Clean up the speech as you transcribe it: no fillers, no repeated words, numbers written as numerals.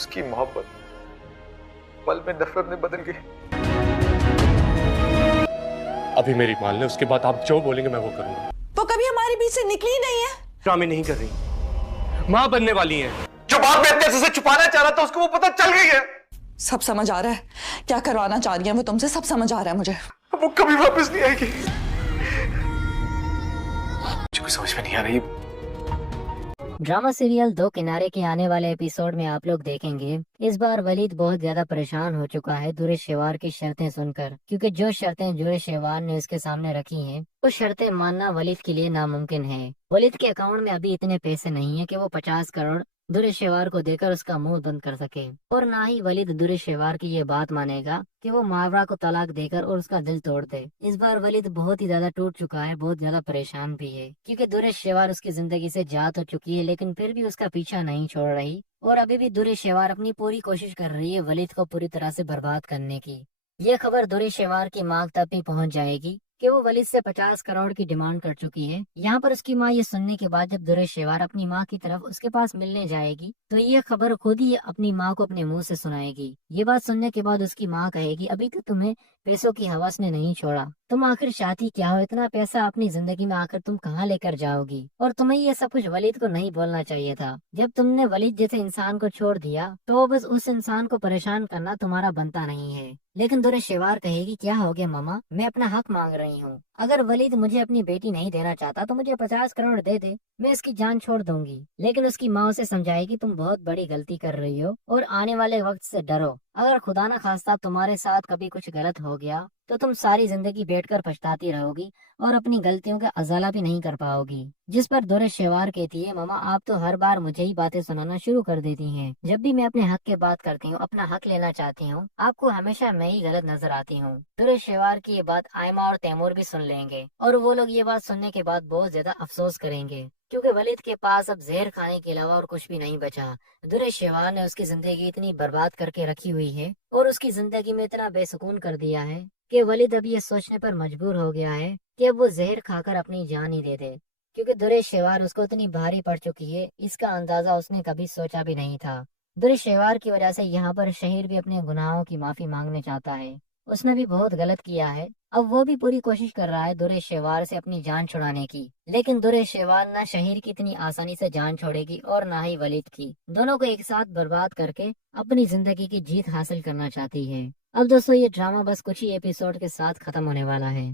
اس کی محبت پل میں نفرت میں بدل گئی. ابھی میری مان لیں، اس کے بعد آپ جو بولیں گے میں وہ کروں گا. وہ کبھی ہمارے بیچ سے نکلی نہیں ہے. ڈرامے نہیں کر رہی، ماں بننے والی ہیں. جو بات میں اپنے سے چھپانا چاہ رہا تھا اس کو وہ پتہ چل گئی ہے. سب سمجھ آ رہا ہے کیا کروانا چاہ رہی ہیں وہ تم سے، سب سمجھ آ رہا ہے مجھے. وہ کبھی واپس نہیں آئے گی. مجھے کوئی سمجھ میں نہیں آ رہی. ڈرامہ سیریل دو کنارے کے آنے والے ایپیسوڈ میں آپ لوگ دیکھیں گے اس بار ولید بہت زیادہ پریشان ہو چکا ہے دورے شیوار کی شرطیں سن کر، کیونکہ جو شرطیں دورے شیوار نے اس کے سامنے رکھی ہیں وہ شرطیں ماننا ولید کے لیے ناممکن ہے. ولید کے اکاؤنٹ میں ابھی اتنے پیسے نہیں ہیں کہ وہ 50 کروڑ دورے شیوار کو دے کر اس کا منہ بند کر سکے، اور نہ ہی ولید دورے شیوار کی یہ بات مانے گا کہ وہ ماورا کو طلاق دے کر اور اس کا دل توڑ دے. اس بار ولید بہت ہی زیادہ ٹوٹ چکا ہے، بہت زیادہ پریشان بھی ہے، کیونکہ دورے شیوار اس کی زندگی سے جا تو چکی ہے لیکن پھر بھی اس کا پیچھا نہیں چھوڑ رہی، اور ابھی بھی دورے شیوار اپنی پوری کوشش کر رہی ہے ولید کو پوری طرح سے برباد کرنے کی. یہ خبر دورے شیوار کی ماں تک بھی پہنچ جائے گی کہ وہ ولید سے 50 کروڑ کی ڈیمانڈ کر چکی ہے. یہاں پر اس کی ماں یہ سننے کے بعد جب دورے شیوار اپنی ماں کی طرف اس کے پاس ملنے جائے گی تو یہ خبر خود ہی اپنی ماں کو اپنے منہ سے سنائے گی. یہ بات سننے کے بعد اس کی ماں کہے گی ابھی تو تمہیں پیسوں کی ہوس نے نہیں چھوڑا، تم آخر شادی کیا ہو، اتنا پیسہ اپنی زندگی میں آخر تم کہاں لے کر جاؤ گی، اور تمہیں یہ سب کچھ ولید کو نہیں بولنا چاہیے تھا. جب تم نے ولید جیسے انسان کو چھوڑ دیا تو بس اس انسان کو پریشان کرنا تمہارا بنتا نہیں ہے. لیکن دورے شیوار کہے گی کیا ہو گیا ماما، میں اپنا حق مانگ رہی ہوں، اگر ولید مجھے اپنی بیٹی نہیں دینا چاہتا تو مجھے 50 کروڑ دے دے، میں اس کی جان چھوڑ دوں گی. لیکن اس کی ماں اسے سمجھائے گی تم بہت بڑی غلطی کر رہی ہو اور آنے والے وقت سے ڈرو، اگر خدا نہ خواستہ تمہارے ساتھ کبھی کچھ غلط ہو گیا تو تم ساری زندگی بیٹھ کر پچھتاتی رہو گی اور اپنی غلطیوں کا ازالہ بھی نہیں کر پاؤ گی. جس پر دورے شیوار کہتی ہے ماما آپ تو ہر بار مجھے ہی باتیں سنانا شروع کر دیتی ہیں، جب بھی میں اپنے حق کی بات کرتی ہوں، اپنا حق لینا چاہتی ہوں، آپ کو ہمیشہ میں ہی غلط نظر آتی ہوں. دورے شیوار کی یہ بات آئمہ اور تیمور بھی سن لیں گے اور وہ لوگ یہ بات سننے کے بعد بہت زیادہ افسوس کریں گے، کیونکہ ولید کے پاس اب زہر کھانے کے علاوہ اور کچھ بھی نہیں بچا. دورے شیوار نے اس کی زندگی اتنی برباد کر کے رکھی ہوئی ہے اور اس کی زندگی میں اتنا بے سکون کر دیا ہے کہ ولید اب یہ سوچنے پر مجبور ہو گیا ہے کہ اب وہ زہر کھا کر اپنی جان ہی دے دے، کیونکہ دورے شیوار اس کو اتنی بھاری پڑ چکی ہے اس کا اندازہ اس نے کبھی سوچا بھی نہیں تھا. دورے شیوار کی وجہ سے یہاں پر شہیر بھی اپنے گناہوں کی معافی مانگنے چاہتا ہے، اس نے بھی بہت غلط کیا ہے. اب وہ بھی پوری کوشش کر رہا ہے دورے شیوار سے اپنی جان چھڑانے کی، لیکن دورے شیوار نہ شہیر کی اتنی آسانی سے جان چھوڑے گی اور نہ ہی ولید کی، دونوں کو ایک ساتھ برباد کر کے اپنی زندگی کی جیت حاصل کرنا چاہتی ہے. اب دوستو یہ ڈرامہ بس کچھ ہی ایپیسوڈ کے ساتھ ختم ہونے والا ہے.